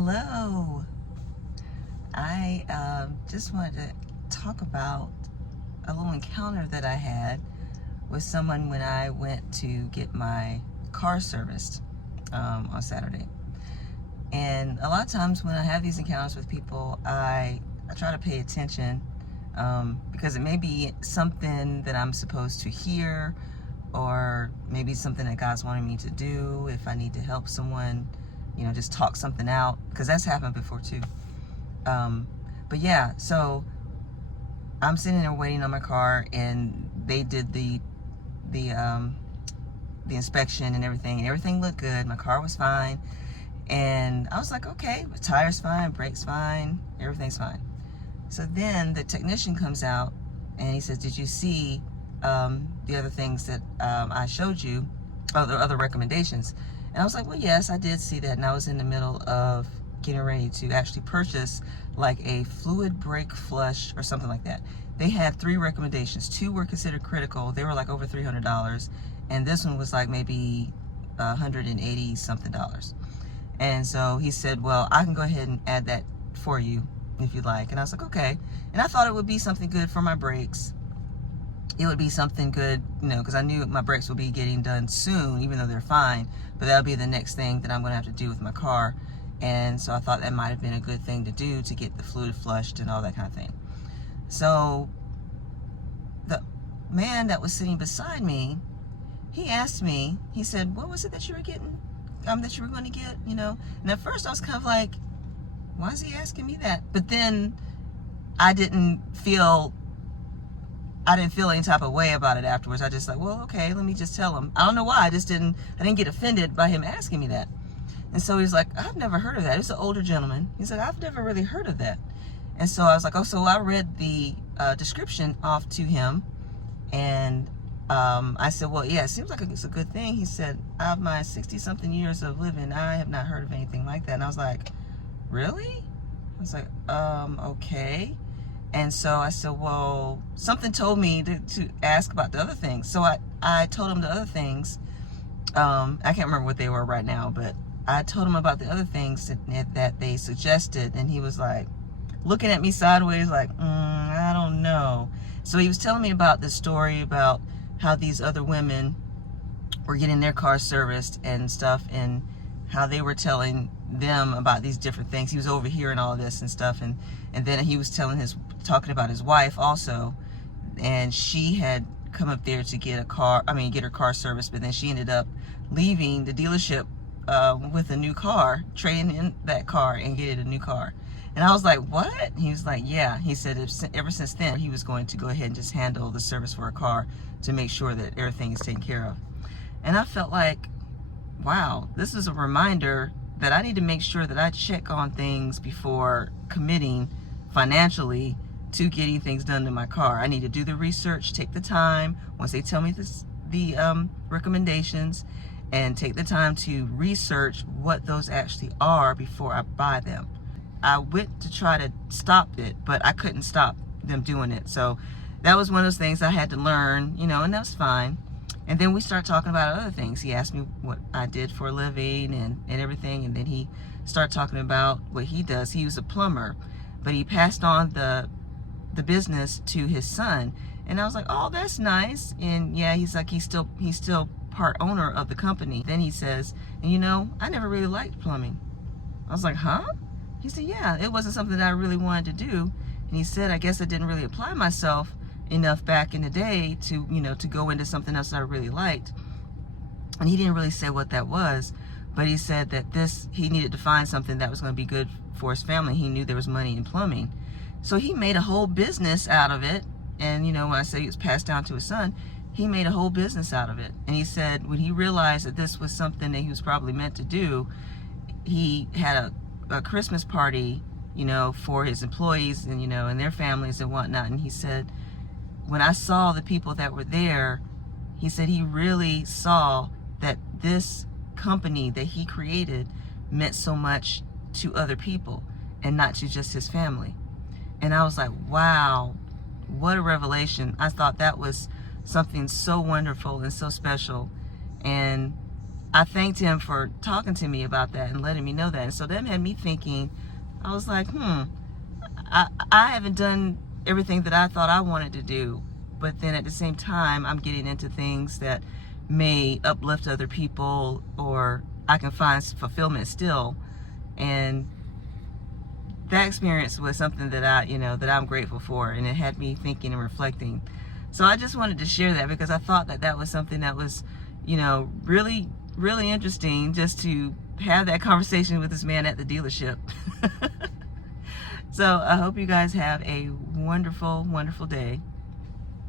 Hello. I just wanted to talk about a little encounter that I had with someone when I went to get my car serviced on Saturday. And a lot of times when I have these encounters with people, I try to pay attention because it may be something that I'm supposed to hear, or maybe something that God's wanting me to do if I need to help someone, just talk something out, because that's happened before too. But yeah, so I'm sitting there waiting on my car, and they did the inspection and everything, and everything looked good. My car was fine, and I was like, okay, the tire's fine, brakes fine, everything's fine. So then the technician comes out, and he says, did you see the other things that I showed you, other recommendations? And I was like, well, yes, I did see that, and I was in the middle of getting ready to actually purchase like a fluid brake flush or something like that. They had 3 recommendations. 2 were considered critical. They were like over $300, and this one was like maybe $180 something. And so he said, well, I can go ahead and add that for you if you'd like. And I was like, okay. And I thought it would be something good for my brakes. It would be something good, because I knew my brakes would be getting done soon, even though they're fine. But that'll be the next thing that I'm going to have to do with my car. And so I thought that might have been a good thing to do to get the fluid flushed and all that kind of thing. So the man that was sitting beside me, he asked me, he said, what was it that you were getting, that you were going to get, And at first I was kind of like, why is he asking me that? But then I didn't feel any type of way about it afterwards. I just like, well, okay, let me just tell him. I don't know why, I didn't get offended by him asking me that. And so he's like, I've never heard of that. He's an older gentleman. He said, I've never really heard of that. And so I was like, oh, so I read the description off to him. And I said, well, yeah, it seems like it's a good thing. He said, out of my 60-something years of living, I have not heard of anything like that. And I was like, really? I was like, okay. And so I said, well, something told me to ask about the other things. So I told him the other things. I can't remember what they were right now, but I told him about the other things that they suggested, and he was like looking at me sideways like, I don't know. So he was telling me about the story about how these other women were getting their cars serviced and stuff, and how they were telling them about these different things. He was overhearing all of this and stuff, and then he was talking about his wife also, and she had come up there to get her car serviced, but then she ended up leaving the dealership with a new car, trading in that car and getting a new car. And I was like, what? He was like, yeah. He said ever since then, he was going to go ahead and just handle the service for a car to make sure that everything is taken care of. And I felt like, wow, this is a reminder that I need to make sure that I check on things before committing financially to getting things done to my car. I need to do the research, take the time, once they tell me the recommendations, and take the time to research what those actually are before I buy them. I went to try to stop it, but I couldn't stop them doing it. So that was one of those things I had to learn, and that was fine. And then we started talking about other things. He asked me what I did for a living and everything, and then he started talking about what he does. He was a plumber, but he passed on the business to his son. And I was like, oh, that's nice. And yeah, he's like, he's still part owner of the company. Then he says, and I never really liked plumbing. I was like, huh? He said, yeah, it wasn't something that I really wanted to do. And he said, I guess I didn't really apply myself enough back in the day to go into something else that I really liked. And he didn't really say what that was, but he said that he needed to find something that was going to be good for his family. He knew there was money in plumbing. So he made a whole business out of it. And when I say it was passed down to his son, he made a whole business out of it. And he said when he realized that this was something that he was probably meant to do, he had a Christmas party, for his employees and, and their families and whatnot. And he said, when I saw the people that were there, he said he really saw that this company that he created meant so much to other people and not to just his family. And I was like, wow, what a revelation. I thought that was something so wonderful and so special. And I thanked him for talking to me about that and letting me know that. And so that had me thinking, I was like, I haven't done everything that I thought I wanted to do. But then at the same time, I'm getting into things that may uplift other people, or I can find fulfillment still. And that experience was something that that I'm grateful for, and it had me thinking and reflecting. So I just wanted to share that because I thought that that was something that was, really, really interesting, just to have that conversation with this man at the dealership. So I hope you guys have a wonderful, wonderful day.